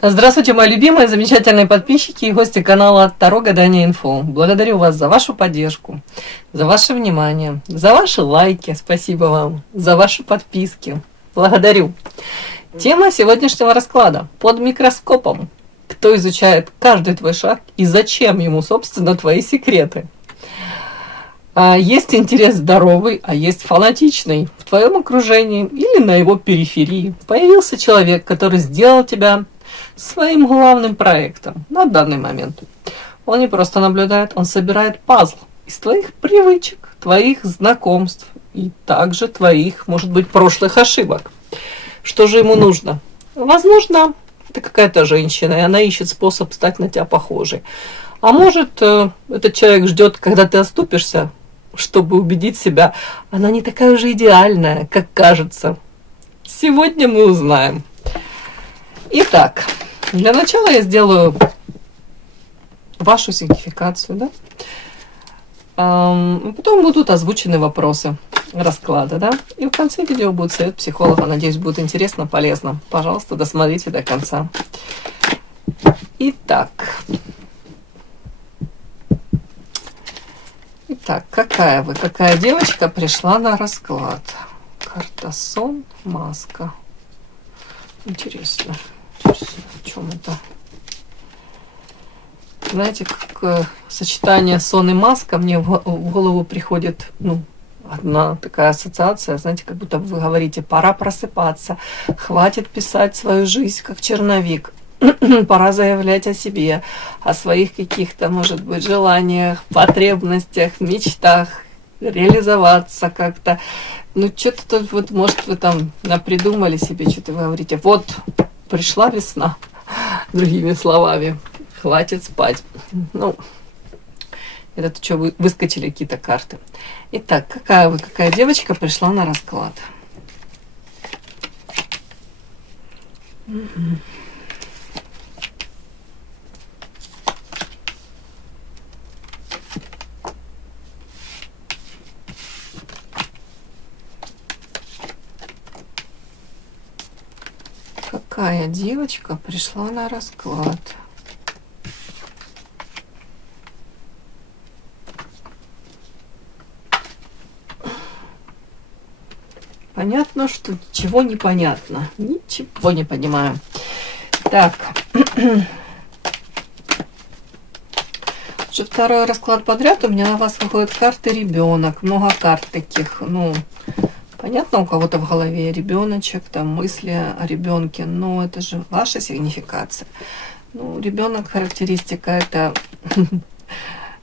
Здравствуйте, мои любимые, замечательные подписчики и гости канала Таро Гадание Инфо. Благодарю вас за вашу поддержку, за ваше внимание, за ваши лайки, спасибо вам, за ваши подписки. Благодарю. Тема сегодняшнего расклада: под микроскопом. Кто изучает каждый твой шаг и зачем ему, собственно, твои секреты? Есть интерес здоровый, а есть фанатичный. В твоем окружении или на его периферии появился человек, который сделал тебя своим главным проектом на данный момент. Он не просто наблюдает, он собирает пазл из твоих привычек, твоих знакомств и также твоих, может быть, прошлых ошибок. Что же ему нужно? Возможно, это какая-то женщина, и она ищет способ стать на тебя похожей. А может, этот человек ждет, когда ты оступишься, чтобы убедить себя, она не такая уже идеальная, как кажется. Сегодня мы узнаем. Итак, для начала я сделаю вашу сигнификацию, да? Потом будут озвучены вопросы расклада, да? И в конце видео будет совет психолога. Надеюсь, будет интересно, полезно. Пожалуйста, досмотрите до конца. Итак, какая девочка пришла на расклад? Карта сон, маска. Интересно, о чем это? Знаете, как сочетание сон и маска, мне в голову приходит, одна такая ассоциация, знаете, как будто вы говорите: пора просыпаться, хватит писать свою жизнь как черновик, пора заявлять о себе, о своих каких-то, может быть, желаниях, потребностях, мечтах, реализоваться как-то. Что-то тут, вот, может, вы там напридумали себе, что-то вы говорите: вот, пришла весна, другими словами, хватит спать. Это то, что выскочили какие-то карты. Итак, какая девочка пришла на расклад? Какая девочка пришла на расклад? Понятно, что ничего не понятно. Ничего не понимаю. Так. Уже второй расклад подряд у меня на вас выходят карты ребенок. Много карт таких, понятно, у кого-то в голове ребеночек, там мысли о ребенке, но это же ваша сигнификация. Ребенок, характеристика, это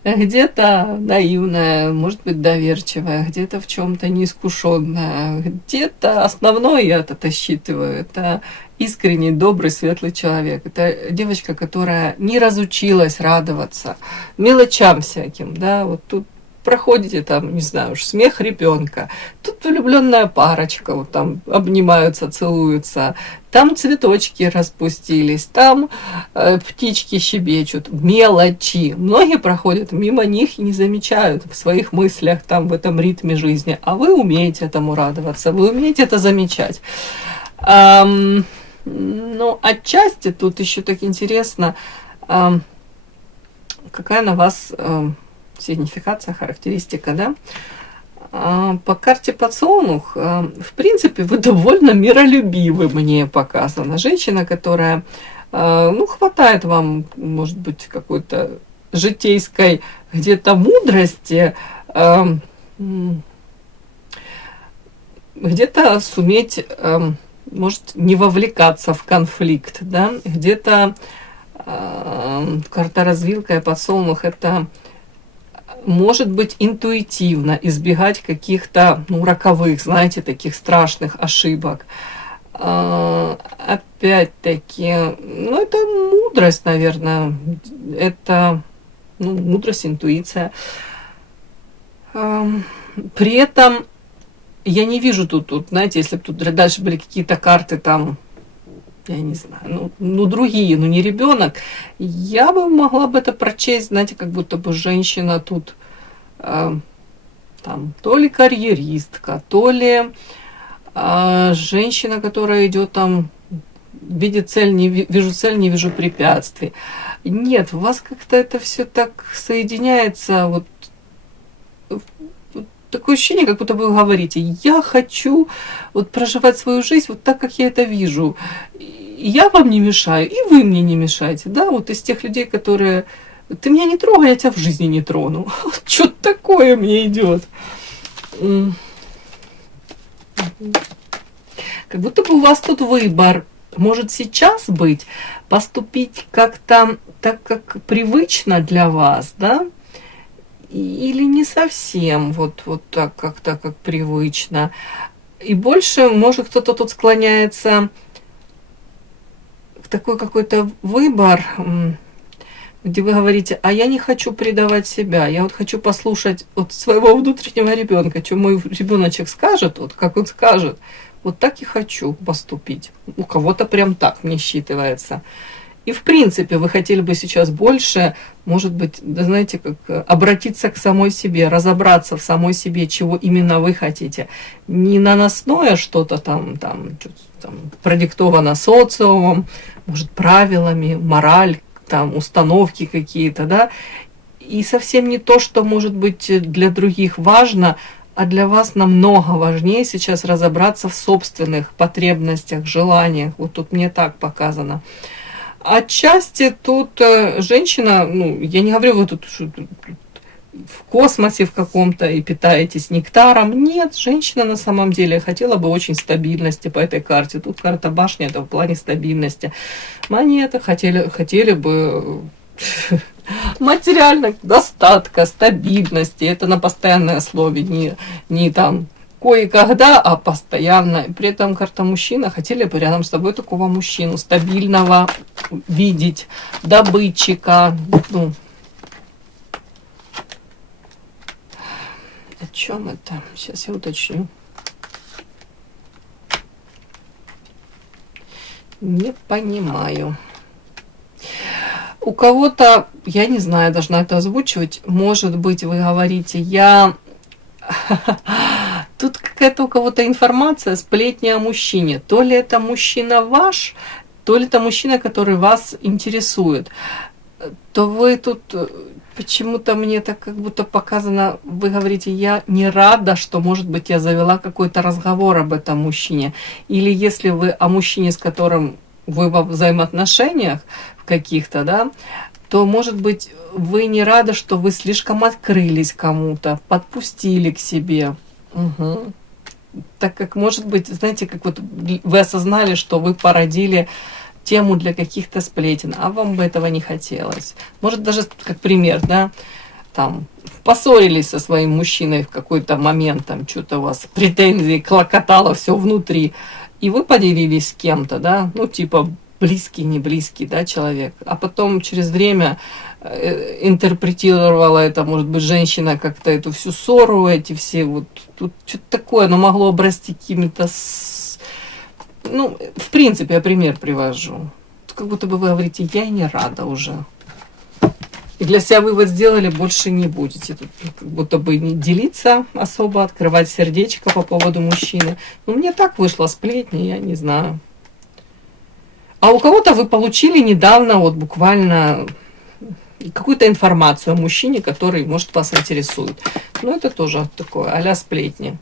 где-то наивная, может быть, доверчивая, где-то в чем-то неискушенная, где-то основное я это считываю, это искренний, добрый, светлый человек. Это девочка, которая не разучилась радоваться мелочам всяким, да, вот тут проходите там, не знаю уж, смех ребенка, тут влюбленная парочка, вот там обнимаются, целуются, там цветочки распустились, там птички щебечут, мелочи. Многие проходят мимо них и не замечают в своих мыслях, там в этом ритме жизни, а вы умеете этому радоваться, вы умеете это замечать. Отчасти тут еще так интересно, какая на вас сигнификация, характеристика, да? По карте подсолнух, в принципе, вы довольно миролюбивы, мне показано. Женщина, которая, хватает вам, может быть, какой-то житейской где-то мудрости, где-то суметь, может, не вовлекаться в конфликт, да? Где-то карта развилка и подсолнух — это может быть интуитивно избегать каких-то роковых, знаете, таких страшных ошибок. Опять-таки, это мудрость, наверное, это мудрость, интуиция. При этом я не вижу тут, знаете, если бы тут дальше были какие-то карты там, я не знаю, другие, не ребенок, я бы могла бы это прочесть, знаете, как будто бы женщина тут там то ли карьеристка, то ли женщина, которая идет там вижу цель, не вижу препятствий. Нет, у вас как-то это все так соединяется, вот такое ощущение, как будто вы говорите: я хочу вот проживать свою жизнь вот так, как я это вижу. И я вам не мешаю, и вы мне не мешаете. Да, вот из тех людей, которые: ты меня не трогай, я тебя в жизни не трону. Что-то такое мне идет. Как будто бы у вас тут выбор. Может сейчас быть, поступить как-то так, как привычно для вас, да? Или не совсем вот так, как привычно. И больше, может, кто-то тут склоняется к такой какой-то выбор, где вы говорите: а я не хочу предавать себя, я вот хочу послушать от своего внутреннего ребенка, что мой ребеночек скажет, вот как он скажет, вот так и хочу поступить. У кого-то прям так не считывается. И в принципе вы хотели бы сейчас больше, может быть, да, знаете, как обратиться к самой себе, разобраться в самой себе, чего именно вы хотите. Не наносное что-то там продиктовано социумом, может, правилами, мораль, там, установки какие-то, да, и совсем не то, что может быть для других важно, а для вас намного важнее сейчас разобраться в собственных потребностях, желаниях. Вот тут мне так показано. Отчасти тут женщина, ну, я не говорю, вы тут в космосе в каком-то и питаетесь нектаром. Нет, женщина на самом деле хотела бы очень стабильности по этой карте. Тут карта башни, это в плане стабильности. Монеты хотели бы материального достатка, стабильности. Это на постоянной основе, не там кое-когда, а постоянно. При этом карта мужчина, хотели бы рядом с тобой такого мужчину, стабильного видеть, добытчика. Ну, о чем это? Сейчас я уточню. Не понимаю. У кого-то, я не знаю, должна это озвучивать, может быть, вы говорите: я... Тут какая-то у кого-то информация, сплетни о мужчине. То ли это мужчина ваш, то ли это мужчина, который вас интересует. То вы тут... Почему-то мне так как будто показано, вы говорите: я не рада, что, может быть, я завела какой-то разговор об этом мужчине. Или если вы о мужчине, с которым вы во взаимоотношениях в каких-то, да, то, может быть, вы не рады, что вы слишком открылись кому-то, подпустили к себе. Угу. Так как, может быть, знаете, как вот вы осознали, что вы породили тему для каких-то сплетен, а вам бы этого не хотелось. Может, даже как пример, да, там, поссорились со своим мужчиной в какой-то момент, там, что-то у вас претензии, клокотало все внутри, и вы поделились с кем-то, да, ну, типа, близкий, не близкий, да, человек, а потом через время интерпретировала это, может быть, женщина как-то эту всю ссору, эти все вот, тут что-то такое, оно могло обрасти какими-то... Ну, в принципе, я пример привожу. Как будто бы вы говорите: я и не рада уже. И для себя вывод сделали, больше не будете. Тут как будто бы не делиться особо, открывать сердечко по поводу мужчины. Ну, мне так вышло сплетни, я не знаю. А у кого-то вы получили недавно, вот буквально, какую-то информацию о мужчине, который, может, вас интересует. Ну, это тоже такое а-ля сплетни.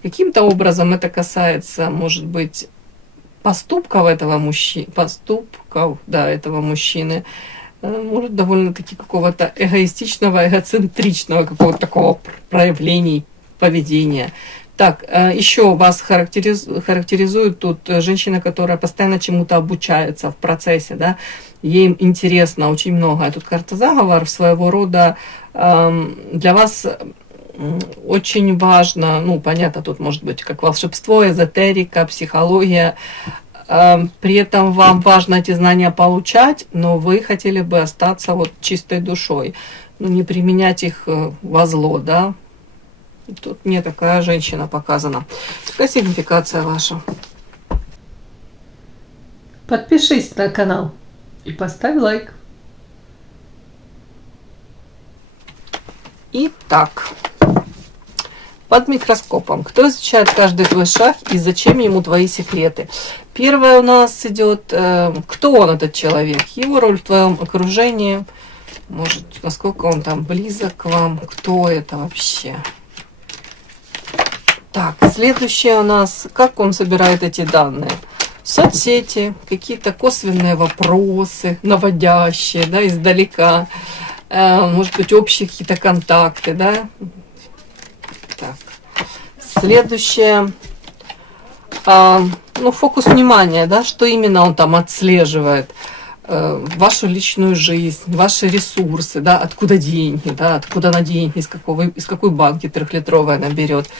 Каким-то образом это касается, может быть, поступков этого мужчины, этого мужчины, может, довольно-таки какого-то эгоистичного, эгоцентричного какого-то такого проявления, поведения. Так, еще вас характеризует тут женщина, которая постоянно чему-то обучается в процессе, да, ей интересно очень много. А тут карта заговор своего рода для вас очень важно, ну, понятно, тут может быть как волшебство, эзотерика, психология. При этом вам важно эти знания получать, но вы хотели бы остаться вот чистой душой, ну, не применять их во зло, да. Тут мне такая женщина показана. Какая сигнификация ваша? Подпишись на канал и поставь лайк. Итак, под микроскопом. Кто изучает каждый твой шаг и зачем ему твои секреты? Первое у нас идет, кто он, этот человек, его роль в твоем окружении, может, насколько он там близок к вам, кто это вообще. Так, следующее у нас, как он собирает эти данные. Соцсети, какие-то косвенные вопросы, наводящие, да, издалека. Может быть, общие какие-то контакты, да. Так. Следующее. Ну, фокус внимания, да, что именно он там отслеживает. Вашу личную жизнь, ваши ресурсы, да, откуда деньги, да, откуда она деньги, из какой банки трехлитровой она берет.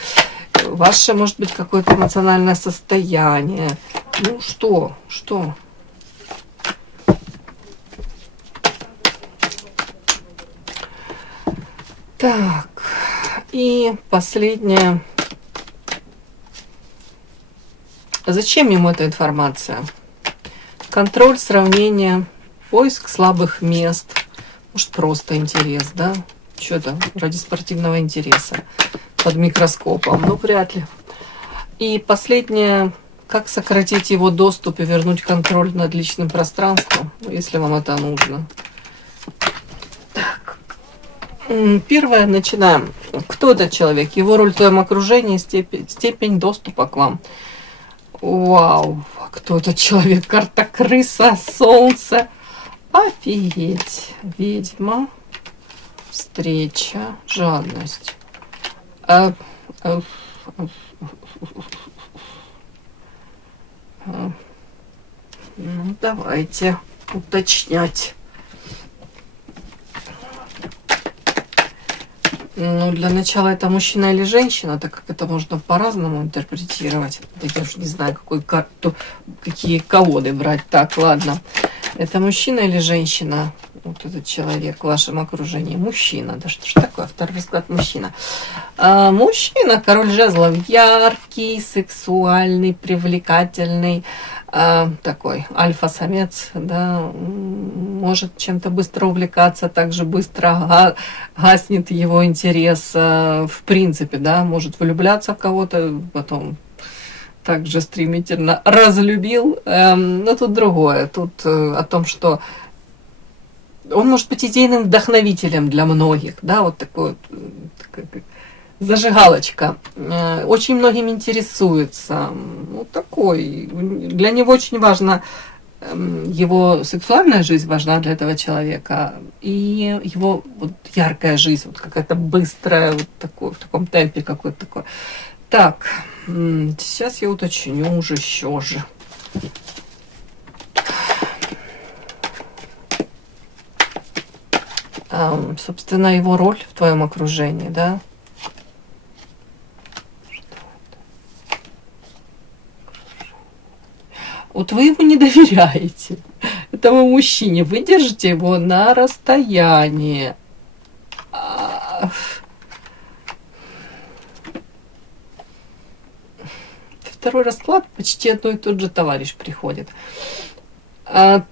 Ваше, может быть, какое-то эмоциональное состояние. Ну, что? Так, и последнее. Зачем ему эта информация? Контроль, сравнение, поиск слабых мест. Может, просто интерес, да? Что-то ради спортивного интереса. Под микроскопом, ну, вряд ли. И последнее. Как сократить его доступ и вернуть контроль над личным пространством, если вам это нужно. Так. Первое, начинаем. Кто этот человек? Его роль в твоем окружении, степень доступа к вам. Вау, кто этот человек? Карта крыса, солнце. Офигеть. Ведьма, встреча, жадность. Ну, давайте уточнять. Ну, для начала это мужчина или женщина, так как это можно по-разному интерпретировать. Я уж не знаю, какие колоды брать. Так, ладно. Это мужчина или женщина? Вот этот человек в вашем окружении. Мужчина. Да что ж такое? Второй расклад мужчина. Мужчина, король жезлов. Яркий, сексуальный, привлекательный. Такой альфа-самец, да, может чем-то быстро увлекаться, также быстро гаснет его интерес, в принципе, да, может влюбляться в кого-то, потом также стремительно разлюбил, но тут другое, тут о том, что он может быть идейным вдохновителем для многих, да, вот такой вот, зажигалочка. Очень многим интересуется. Ну, такой. Для него очень важно, его сексуальная жизнь важна для этого человека. И его вот яркая жизнь, вот какая-то быстрая, вот такой, в таком темпе какой-то такой. Так, сейчас я уточню уже еще же. Собственно, его роль в твоем окружении, да? Вот вы ему не доверяете, этому мужчине, вы держите его на расстоянии. Второй расклад, почти одно и тот же товарищ приходит.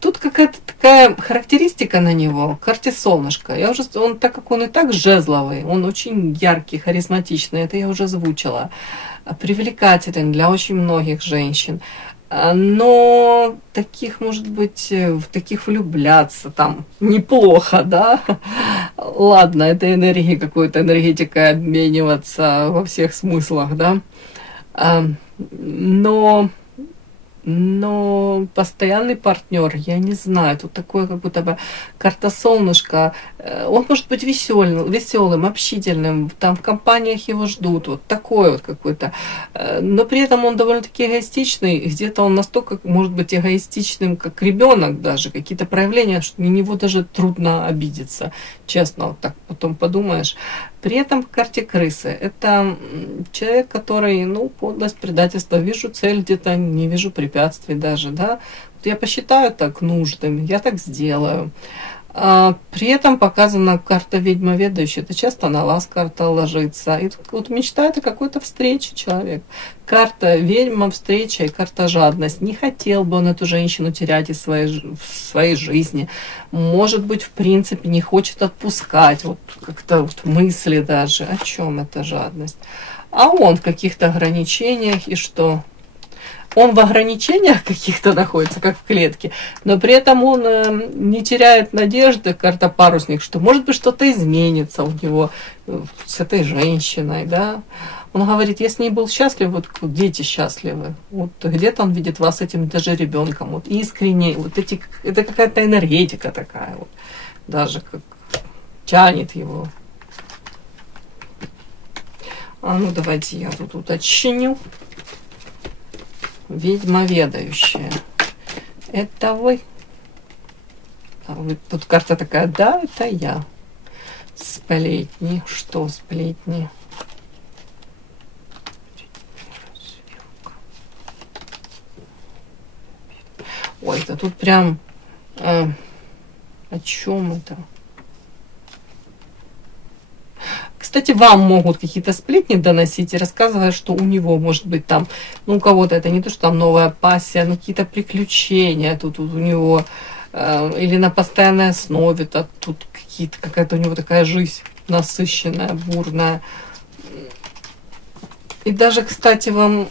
Тут какая-то такая характеристика на него, в карте солнышко. Он, так как он и так жезловый, он очень яркий, харизматичный, это я уже озвучила. Привлекателен для очень многих женщин. Но таких, может быть, в таких влюбляться там неплохо, да? Ладно, это энергии какой-то, энергетикой обмениваться во всех смыслах, да? Но постоянный партнер, я не знаю, тут такое как будто бы карта солнышка, он может быть веселым, общительным, там в компаниях его ждут, вот такой вот какой-то, но при этом он довольно-таки эгоистичный, где-то он настолько может быть эгоистичным, как ребенок даже, какие-то проявления, что на него даже трудно обидеться, честно, вот так потом подумаешь. При этом в карте крысы это человек, который, ну, подлость, предательство, вижу цель где-то, не вижу препятствий даже, да. Вот я посчитаю так нужным, я так сделаю. При этом показана карта ведьма ведающая. Это часто на вас карта ложится. И тут вот мечтает о какой-то встрече человек. Карта ведьма, встреча и карта жадность. Не хотел бы он эту женщину терять из своей жизни. Может быть, в принципе, не хочет отпускать. Вот как-то вот мысли даже. О чем эта жадность? А он в каких-то ограничениях, и что? Он в ограничениях каких-то находится, как в клетке, но при этом он не теряет надежды, карта парусник, что может быть что-то изменится у него с этой женщиной, да. Он говорит, я с ней был счастлив, вот дети счастливы, вот где-то он видит вас этим даже ребенком, вот искренне, вот эти, это какая-то энергетика такая, вот, даже как тянет его. А ну давайте я тут уточню. Ведьма ведающая. Это вы? Тут карта такая, да, это я. Сплетни. Что сплетни? Ой, это тут прям... о чем это? Кстати, вам могут какие-то сплетни доносить и рассказывать, что у него может быть там, ну у кого-то это не то, что там новая пассия, но какие-то приключения тут у него, или на постоянной основе, тут какая-то у него такая жизнь насыщенная, бурная. И даже, кстати, вам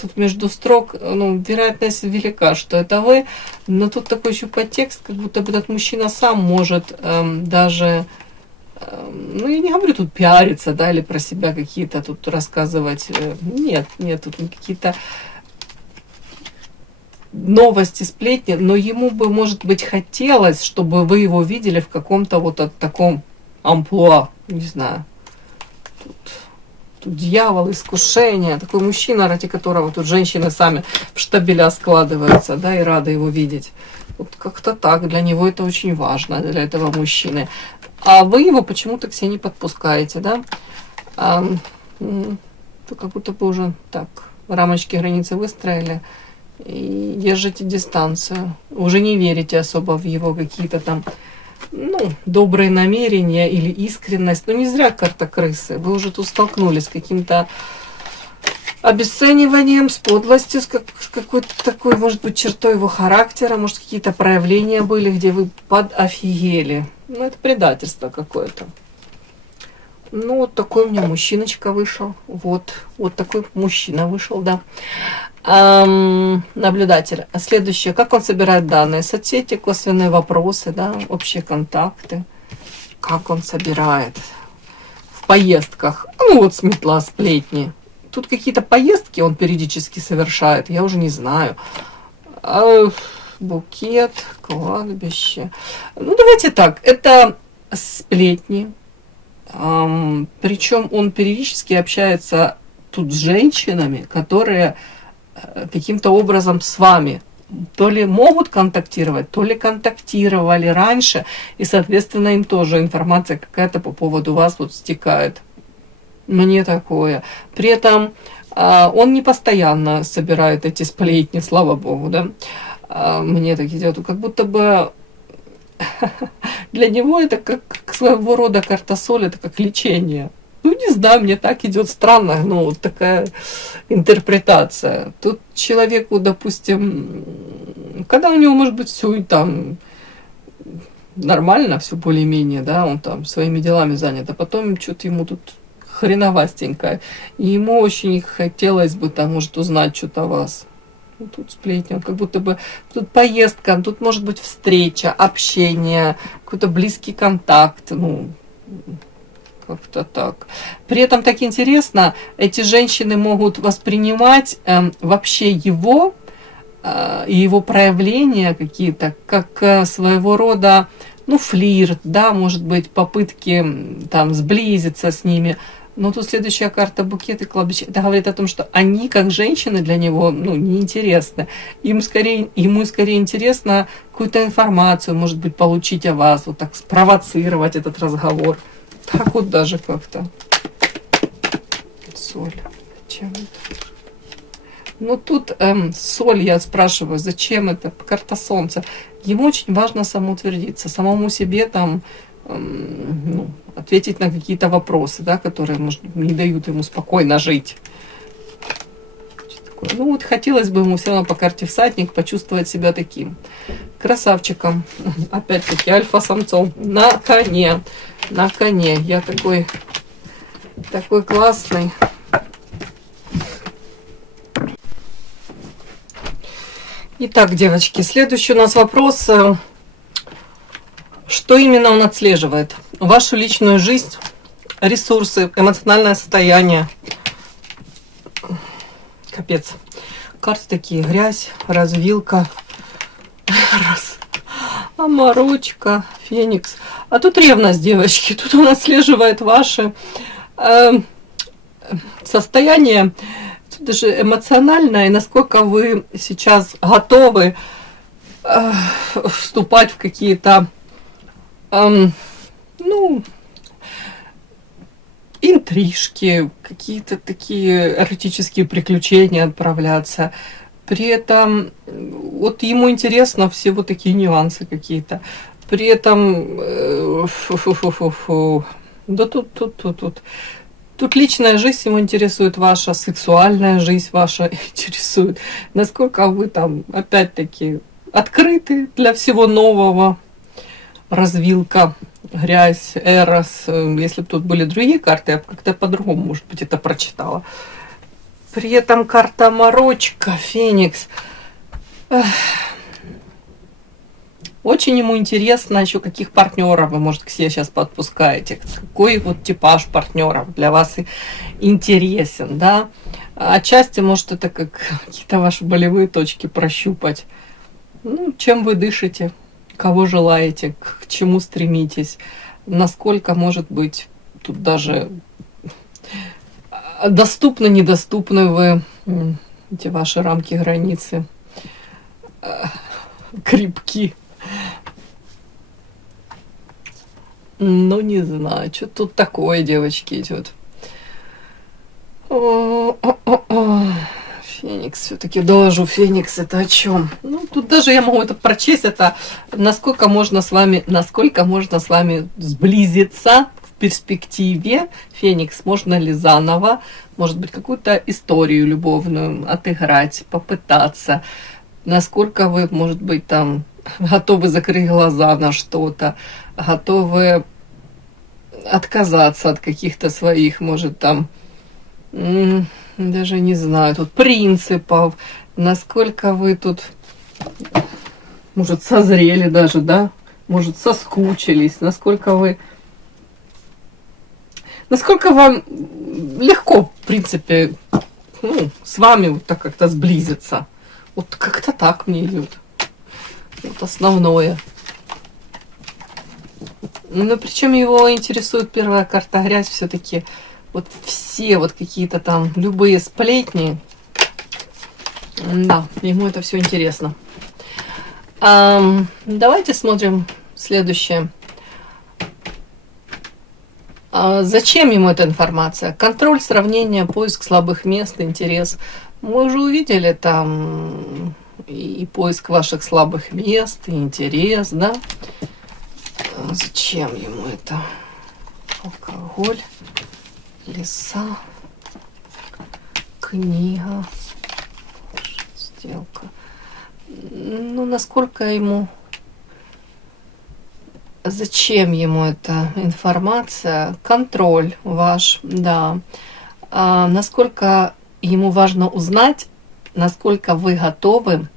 тут между строк, ну, вероятность велика, что это вы, но тут такой еще подтекст, как будто бы этот мужчина сам может даже... Ну, я не говорю тут пиариться, да, или про себя какие-то тут рассказывать. Нет, тут какие-то новости, сплетни, но ему бы, может быть, хотелось, чтобы вы его видели в каком-то вот таком амплуа, не знаю. Тут дьявол, искушение, такой мужчина, ради которого тут женщины сами в штабеля складываются, да, и рады его видеть. Вот как-то так, для него это очень важно, для этого мужчины. А вы его почему-то к себе не подпускаете, да? То как будто бы уже так, рамочки, границы выстроили и держите дистанцию. Уже не верите особо в его какие-то там, ну, добрые намерения или искренность. Ну, не зря карта крысы. Вы уже тут столкнулись с каким-то обесцениванием, с подлостью, с какой-то такой, может быть, чертой его характера, может, какие-то проявления были, где вы подофигели. Ну, это предательство какое-то. Ну, вот такой у меня мужчиночка вышел. Вот такой мужчина вышел, да. Наблюдатель. А следующее. Как он собирает данные? Соцсети, косвенные вопросы, да, общие контакты. Как он собирает? В поездках. Ну, вот сметла, сплетни. Тут какие-то поездки он периодически совершает, я уже не знаю. Букет, кладбище. Ну, давайте так, это сплетни. Причем он периодически общается тут с женщинами, которые каким-то образом с вами то ли могут контактировать, то ли контактировали раньше, и, соответственно, им тоже информация какая-то по поводу вас вот стекает. Мне такое. При этом он не постоянно собирает эти сплетни, слава богу, да. Мне так идет, как будто бы для него это как своего рода картосоль, это как лечение. Ну, не знаю, мне так идет странно, ну, вот такая интерпретация. Тут человеку, допустим, когда у него, может быть, все и там нормально, все более-менее, да, он там своими делами занят, а потом что-то ему тут хреновастенько. И ему очень хотелось бы там, может, узнать что-то о вас. Ну, тут сплетни, как будто бы тут поездка, тут может быть встреча, общение, какой-то близкий контакт, ну, как-то так. При этом так интересно, эти женщины могут воспринимать вообще его и его проявления какие-то, как своего рода, ну, флирт, да, может быть, попытки там сблизиться с ними. Но тут следующая карта букет и кладбище. Это говорит о том, что они, как женщины, для него, ну, неинтересны. Ему скорее интересно какую-то информацию, может быть, получить о вас, вот так спровоцировать этот разговор. Так вот даже как-то. Соль. Чем это? Ну тут соль, я спрашиваю, зачем это? Карта Солнца. Ему очень важно самоутвердиться, самому себе там ну, ответить на какие-то вопросы, да, которые, может, не дают ему спокойно жить. Ну вот хотелось бы ему все равно по карте всадник почувствовать себя таким красавчиком. Опять-таки альфа-самцом на коне. На коне. Я такой классный. Итак, девочки, следующий у нас вопрос. Что именно он отслеживает? Вашу личную жизнь, ресурсы, эмоциональное состояние. Капец. Карты такие: грязь, развилка, оморочка, феникс. А тут ревность, девочки. Тут он отслеживает ваше состояние, даже эмоциональное, и насколько вы сейчас готовы вступать в какие-то ну, интрижки, какие-то такие эротические приключения отправляться. При этом вот ему интересно все вот такие нюансы какие-то. При этом да тут личная жизнь ему интересует, ваша сексуальная жизнь ваша интересует. Насколько вы там опять-таки открыты для всего нового. Развилка, грязь, эрос. Если бы тут были другие карты, я бы как-то по-другому, может быть, это прочитала. При этом карта морочка, феникс. Очень ему интересно еще, каких партнеров вы, может, к себе сейчас подпускаете. Какой вот типаж партнеров для вас интересен, да. Отчасти, может, это как какие-то ваши болевые точки прощупать. Ну, чем вы дышите, кого желаете, к чему стремитесь, насколько, может быть, тут даже доступны, недоступны вы, эти ваши рамки, границы, крепки. Ну, не знаю, что тут такое, девочки, идет. Феникс, все-таки доложу, Феникс, это о чем? Ну, тут даже я могу это прочесть, это насколько можно с вами сблизиться в перспективе. Феникс, можно ли заново, может быть, какую-то историю любовную отыграть, попытаться. Насколько вы, может быть, там готовы закрыть глаза на что-то, готовы отказаться от каких-то своих, может, там, даже не знаю, тут принципов, насколько вы тут, может, созрели даже, да, может, соскучились, насколько вам легко, в принципе, ну, с вами вот так как-то сблизиться. Вот как-то так мне идет. Вот основное. Но причем его интересует первая карта грязь все-таки. Вот все вот какие-то там любые сплетни. Да, ему это все интересно. Давайте смотрим следующее. Зачем ему эта информация? Контроль, сравнение, поиск слабых мест, интерес. Мы уже увидели там и поиск ваших слабых мест, и интерес, да? Зачем ему это? Алкоголь, леса, книга, сделка. Ну, насколько ему... Зачем ему эта информация? Контроль ваш, да. Насколько ему важно узнать, насколько вы готовы,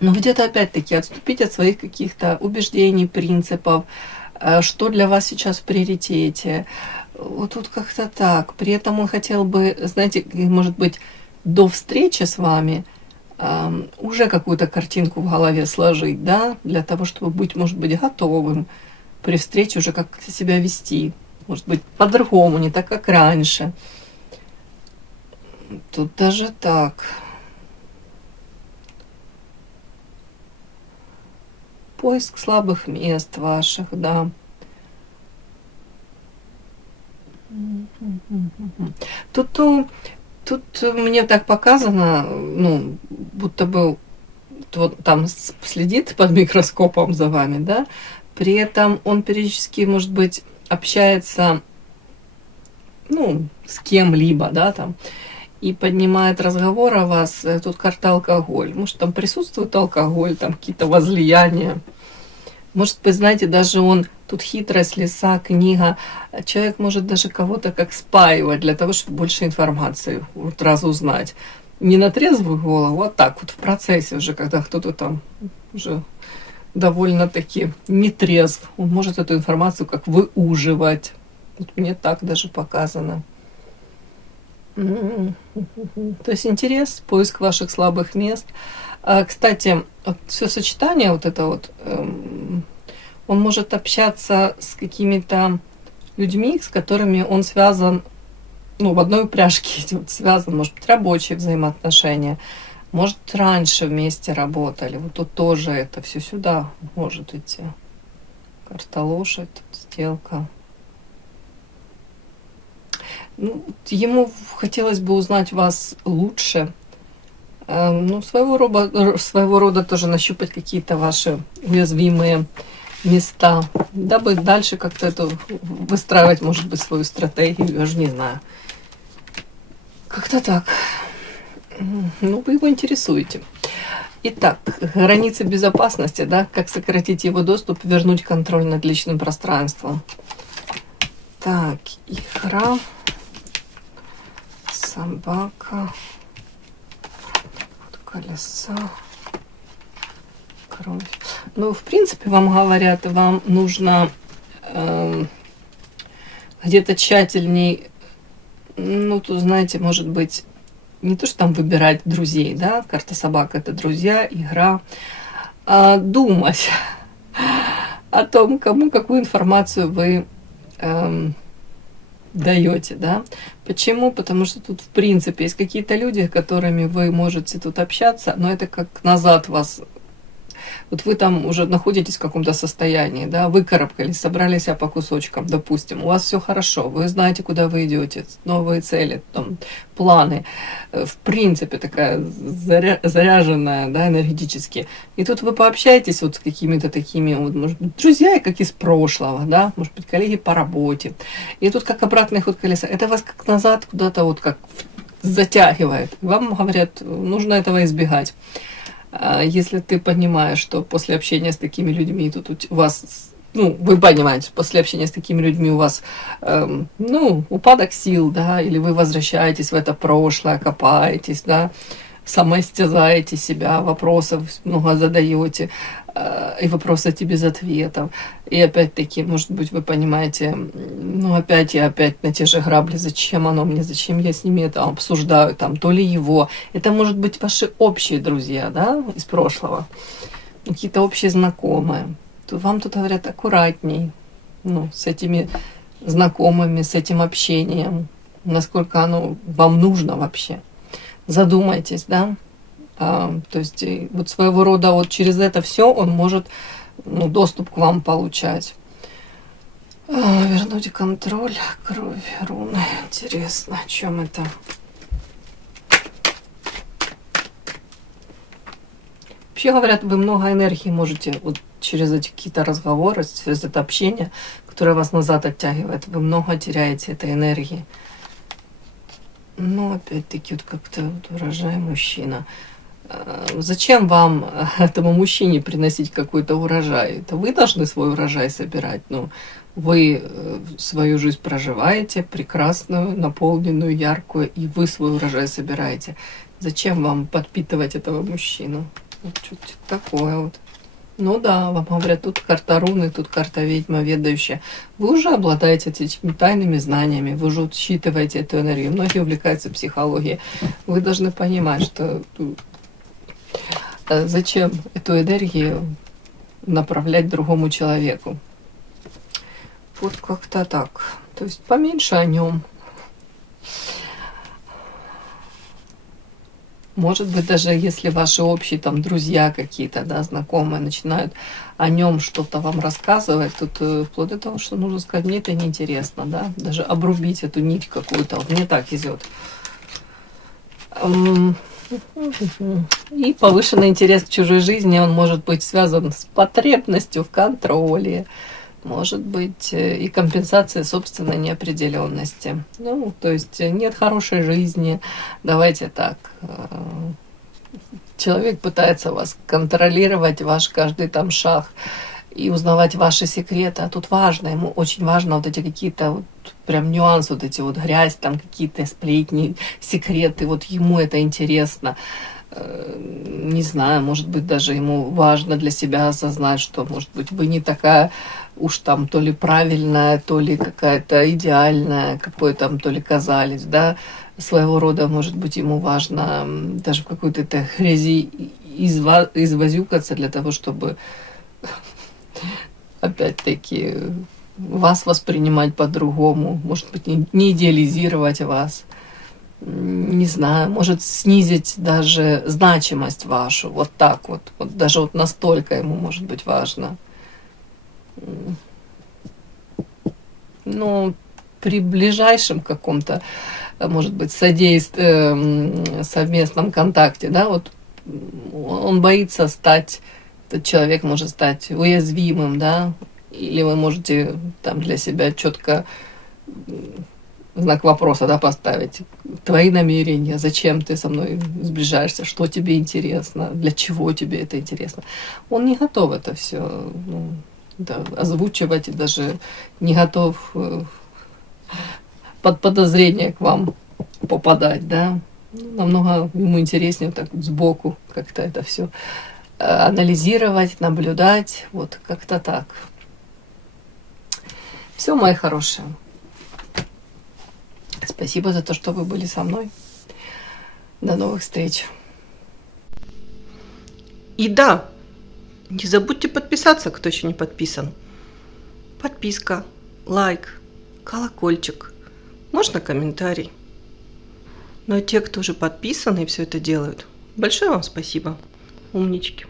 но где-то опять-таки отступить от своих каких-то убеждений, принципов, что для вас сейчас в приоритете. Вот тут как-то так. При этом он хотел бы, знаете, может быть, до встречи с вами уже какую-то картинку в голове сложить, да, для того, чтобы быть, может быть, готовым при встрече уже как-то себя вести. Может быть, по-другому, не так, как раньше. Тут даже так. Поиск слабых мест ваших, да. Тут Тут мне так показано, ну, будто бы вот там следит под микроскопом за вами, да, при этом он периодически, может быть, общается, ну, с кем-либо, да, там, и поднимает разговор о вас, тут карта алкоголь. Может, там присутствует алкоголь, там какие-то возлияния. Может быть, знаете, даже он, тут хитрость, лиса, книга, человек может даже кого-то как спаивать для того, чтобы больше информации вот раз узнать. Не на трезвую голову, а так вот в процессе уже, когда кто-то там уже довольно-таки нетрезв, он может эту информацию как выуживать. Вот мне так даже показано. То есть интерес, поиск ваших слабых мест. Кстати, вот все сочетание вот это вот, он может общаться с какими-то людьми, с которыми он связан, ну, в одной упряжке идет, связан, может быть, рабочие взаимоотношения, может, раньше вместе работали. Вот тут тоже это все сюда может идти. Карта лошадь, сделка. Ну, ему хотелось бы узнать вас лучше. Ну, своего рода тоже нащупать какие-то ваши уязвимые места, дабы дальше как-то это выстраивать, может быть, свою стратегию, я же не знаю. Как-то так. Ну, вы его интересуете. Итак, границы безопасности, да, как сократить его доступ, вернуть контроль над личным пространством. Так, игра, собака, колеса, кровь. Ну, в принципе, вам говорят, вам нужно где-то тщательней, ну, тут, знаете, может быть, не то, что там выбирать друзей, да, карта собака — это друзья, игра, а думать о том, кому какую информацию вы даете, да. Почему? Потому что тут, в принципе, есть какие-то люди, с которыми вы можете тут общаться, но это как назад вас... Вот вы там уже находитесь в каком-то состоянии, да, выкарабкались, собрали себя по кусочкам, допустим, у вас все хорошо, вы знаете, куда вы идете, новые цели, там, планы, в принципе, такая заряженная, да, энергетически. И тут вы пообщаетесь вот с какими-то такими, вот, может быть, друзья, как из прошлого, да, может быть, коллеги по работе. И тут как обратный ход колеса, это вас как назад куда-то вот как затягивает. Вам говорят, нужно этого избегать. Если ты понимаешь, что после общения с такими людьми тут у вас, ну, вы понимаете, после общения с такими людьми у вас, ну, упадок сил, да, или вы возвращаетесь в это прошлое, копаетесь, да, самоистязаете себя, вопросов много задаете, и вопросы без ответов. И опять-таки, может быть, вы понимаете, ну, опять и опять на те же грабли, зачем оно мне, зачем я с ними это обсуждаю, там, то ли его. Это может быть ваши общие друзья, да, из прошлого, какие-то общие знакомые. То вам тут говорят аккуратней, ну, с этими знакомыми, с этим общением, насколько оно вам нужно вообще. Задумайтесь, да. То есть вот своего рода вот через это все он может, ну, доступ к вам получать. Вернуть контроль, кровь, руны. Интересно, о чем это? Вообще говорят, вы много энергии можете вот через эти какие-то разговоры, через это общение, которое вас назад оттягивает, вы много теряете этой энергии. Но опять-таки вот как-то вот урожай мужчина. Зачем вам, этому мужчине, приносить какой-то урожай? Это вы должны свой урожай собирать. Ну, вы свою жизнь проживаете, прекрасную, наполненную, яркую, и вы свой урожай собираете. Зачем вам подпитывать этого мужчину? Вот что-то такое вот. Ну да, вам говорят, тут карта руны, тут карта ведьма, ведающая. Вы уже обладаете этими тайными знаниями, вы уже считываете эту энергию. Многие увлекаются психологией. Вы должны понимать, что зачем эту энергию направлять другому человеку. Вот как-то так. То есть поменьше о нем. Может быть, даже если ваши общие там друзья какие-то, да, знакомые начинают о нем что-то вам рассказывать, тут вплоть до того, что нужно сказать, мне это неинтересно, да, даже обрубить эту нить какую-то, вот мне так идет. И повышенный интерес к чужой жизни, он может быть связан с потребностью в контроле, может быть и компенсацией собственной неопределенности. Ну, то есть нет хорошей жизни, давайте так. Человек пытается вас контролировать, ваш каждый там шаг, и узнавать ваши секреты. А тут важно, ему очень важно вот эти какие-то вот прям нюансы, вот эти вот грязь, там какие-то сплетни, секреты, вот ему это интересно. Не знаю, может быть, даже ему важно для себя осознать, что, может быть, вы не такая уж там то ли правильная, то ли какая-то идеальная, какой там, то ли казались, да, своего рода, может быть, ему важно даже в какой-то этой грязи извозюкаться для того, чтобы опять-таки вас воспринимать по-другому, может быть, не идеализировать вас, не знаю, может снизить даже значимость вашу, вот так вот, вот даже вот настолько ему может быть важно. Но при ближайшем каком-то, может быть, совместном контакте, да, вот он боится стать, этот человек может стать уязвимым, да, или вы можете там для себя четко знак вопроса, да, поставить. Твои намерения, зачем ты со мной сближаешься, что тебе интересно, для чего тебе это интересно. Он не готов это все да, озвучивать и даже не готов под подозрение к вам попадать, да. Намного ему интереснее вот так вот сбоку как-то это все анализировать, наблюдать, вот как-то так. Все, мои хорошие. Спасибо за то, что вы были со мной. До новых встреч. И да, не забудьте подписаться, кто еще не подписан. Подписка, лайк, колокольчик, можно комментарий. Но те, кто уже подписаны и все это делают, большое вам спасибо. Умнички.